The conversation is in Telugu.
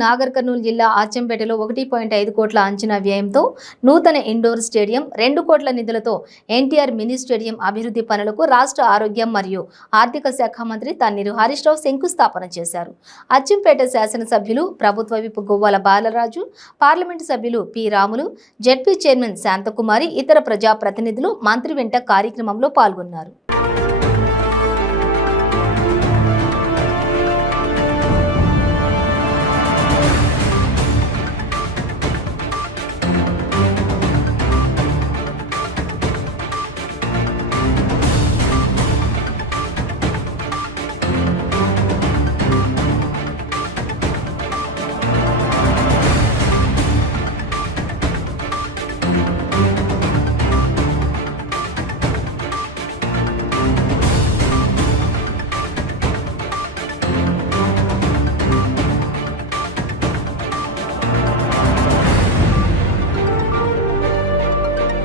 నాగర్ కర్నూలు జిల్లా ఆచంపేటలో 1.5 కోట్ల అంచనా వ్యయంతో నూతన ఇండోర్ స్టేడియం, 2 కోట్ల నిధులతో ఎన్టీఆర్ మినీ స్టేడియం అభివృద్ధి పనులకు రాష్ట్ర ఆరోగ్యం మరియు ఆర్థిక శాఖ మంత్రి తన్నీరు హరీష్ రావు శంకుస్థాపన చేశారు. అచ్చంపేట శాసనసభ్యులు ప్రభుత్వ విప్ గువ్వాల బాలరాజు, పార్లమెంటు సభ్యులు P Ramulu, ZP chairman Shanthakumari, ఇతర ప్రజాప్రతినిధులు మంత్రి వెంట కార్యక్రమంలో పాల్గొన్నారు.